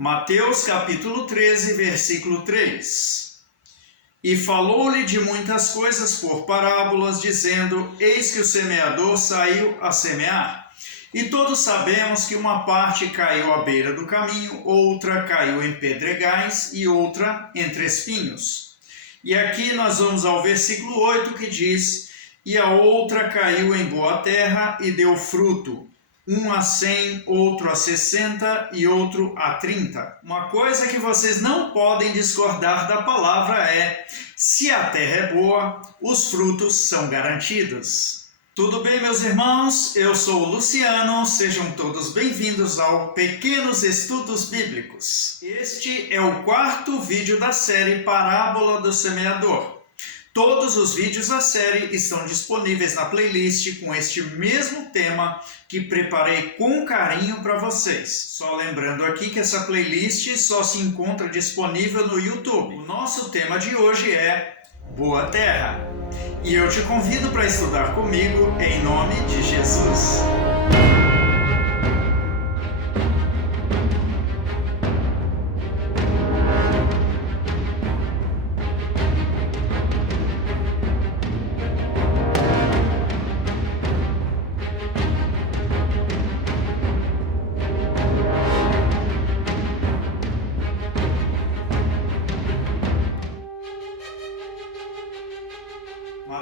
Mateus capítulo 13, versículo 3. E falou-lhe de muitas coisas por parábolas, dizendo: Eis que o semeador saiu a semear. E todos sabemos que uma parte caiu à beira do caminho, outra caiu em pedregais e outra entre espinhos. E aqui nós vamos ao versículo 8 que diz: E a outra caiu em boa terra e deu fruto, um a 100, outro a 60 e outro a 30. Uma coisa que vocês não podem discordar da palavra é: se a terra é boa, os frutos são garantidos. Tudo bem, meus irmãos? Eu sou o Luciano, sejam todos bem-vindos ao Pequenos Estudos Bíblicos. Este é o quarto vídeo da série Parábola do Semeador. Todos os vídeos da série estão disponíveis na playlist com este mesmo tema que preparei com carinho para vocês. Só lembrando aqui que essa playlist só se encontra disponível no YouTube. O nosso tema de hoje é Boa Terra. E eu te convido para estudar comigo em nome de Jesus.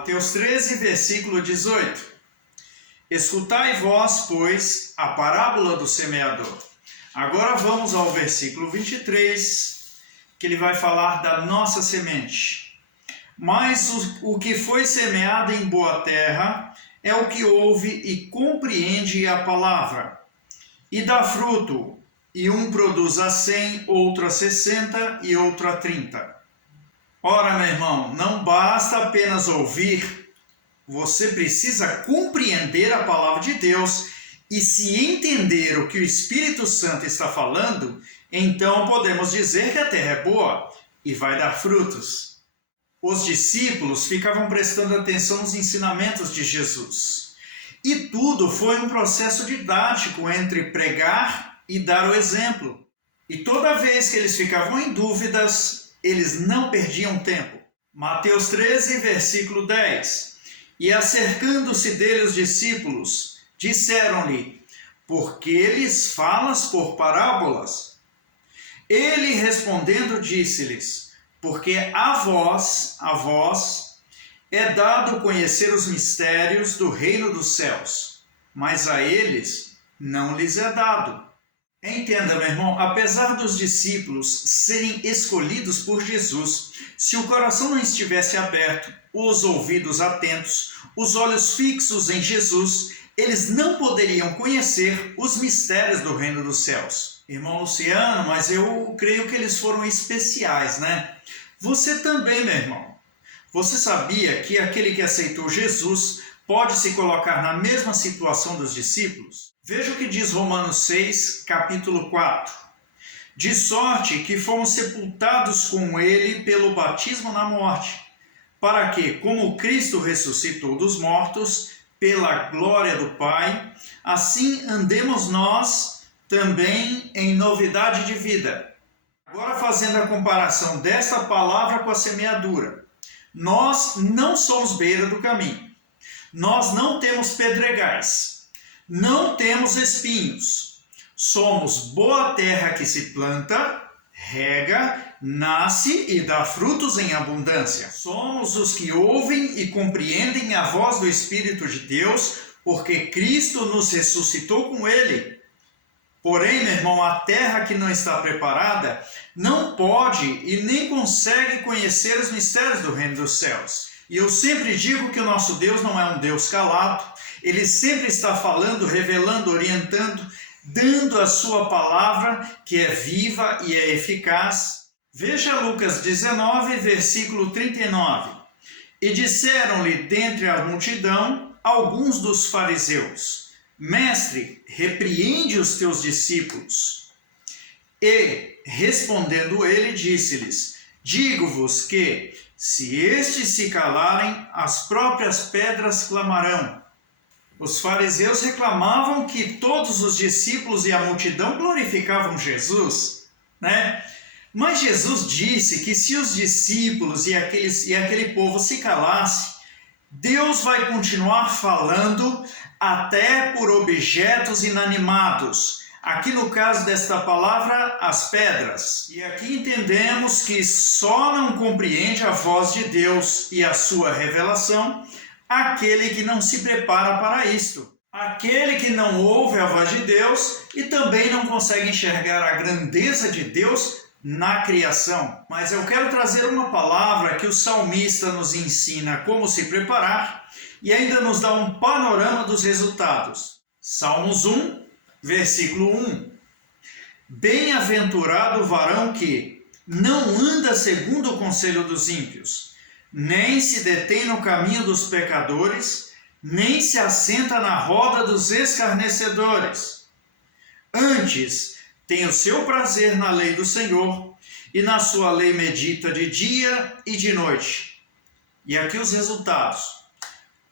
Mateus 13, versículo 18. Escutai vós, pois, a parábola do semeador. Agora vamos ao versículo 23, que ele vai falar da nossa semente. Mas o que foi semeado em boa terra é o que ouve e compreende a palavra, e dá fruto, e um produz a 100, outro a 60 e outro a 30. Ora, meu irmão, não basta apenas ouvir, você precisa compreender a palavra de Deus e se entender o que o Espírito Santo está falando, então podemos dizer que a terra é boa e vai dar frutos. Os discípulos ficavam prestando atenção nos ensinamentos de Jesus. E tudo foi um processo didático entre pregar e dar o exemplo. E toda vez que eles ficavam em dúvidas, eles não perdiam tempo. Mateus 13, versículo 10. E acercando-se dele os discípulos, disseram-lhe: Por que lhes falas por parábolas? Ele respondendo disse-lhes: Porque a vós é dado conhecer os mistérios do reino dos céus, mas a eles não lhes é dado. Entenda, meu irmão, apesar dos discípulos serem escolhidos por Jesus, se o coração não estivesse aberto, os ouvidos atentos, os olhos fixos em Jesus, eles não poderiam conhecer os mistérios do reino dos céus. Irmão Luciano, mas eu creio que eles foram especiais, né? Você também, meu irmão. Você sabia que aquele que aceitou Jesus pode se colocar na mesma situação dos discípulos? Veja o que diz Romanos 6, capítulo 4. De sorte que fomos sepultados com ele pelo batismo na morte, para que, como Cristo ressuscitou dos mortos, pela glória do Pai, assim andemos nós também em novidade de vida. Agora fazendo a comparação desta palavra com a semeadura. Nós não somos beira do caminho. Nós não temos pedregais. Não temos espinhos. Somos boa terra que se planta, rega, nasce e dá frutos em abundância. Somos os que ouvem e compreendem a voz do Espírito de Deus, porque Cristo nos ressuscitou com ele. Porém, meu irmão, a terra que não está preparada não pode e nem consegue conhecer os mistérios do reino dos céus. E eu sempre digo que o nosso Deus não é um Deus calado. Ele sempre está falando, revelando, orientando, dando a sua palavra, que é viva e é eficaz. Veja Lucas 19, versículo 39. E disseram-lhe dentre a multidão alguns dos fariseus: Mestre, repreende os teus discípulos. E, respondendo ele, disse-lhes: Digo-vos que, se estes se calarem, as próprias pedras clamarão. Os fariseus reclamavam que todos os discípulos e a multidão glorificavam Jesus. né? Mas Jesus disse que se os discípulos e aquele povo se calassem, Deus vai continuar falando até por objetos inanimados. Aqui no caso desta palavra, as pedras. E aqui entendemos que só não compreende a voz de Deus e a sua revelação aquele que não se prepara para isto. Aquele que não ouve a voz de Deus e também não consegue enxergar a grandeza de Deus na criação. Mas eu quero trazer uma palavra que o salmista nos ensina como se preparar e ainda nos dá um panorama dos resultados. Salmos 1, versículo 1. Bem-aventurado o varão que não anda segundo o conselho dos ímpios, nem se detém no caminho dos pecadores, nem se assenta na roda dos escarnecedores. Antes, tem o seu prazer na lei do Senhor, e na sua lei medita de dia e de noite. E aqui os resultados.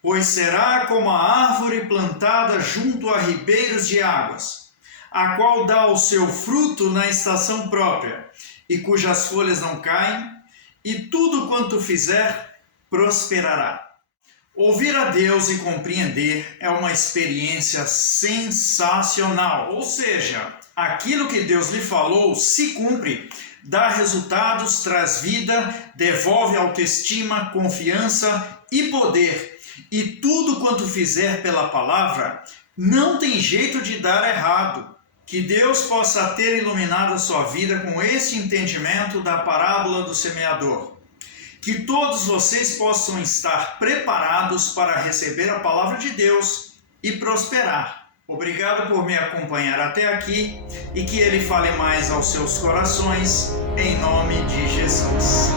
Pois será como a árvore plantada junto a ribeiros de águas, a qual dá o seu fruto na estação própria, e cujas folhas não caem, e tudo quanto fizer prosperará. Ouvir a Deus e compreender é uma experiência sensacional, ou seja, aquilo que Deus lhe falou se cumpre, dá resultados, traz vida, devolve autoestima, confiança e poder. E tudo quanto fizer pela palavra, não tem jeito de dar errado. Que Deus possa ter iluminado a sua vida com este entendimento da parábola do semeador. Que todos vocês possam estar preparados para receber a palavra de Deus e prosperar. Obrigado por me acompanhar até aqui e que Ele fale mais aos seus corações, em nome de Jesus.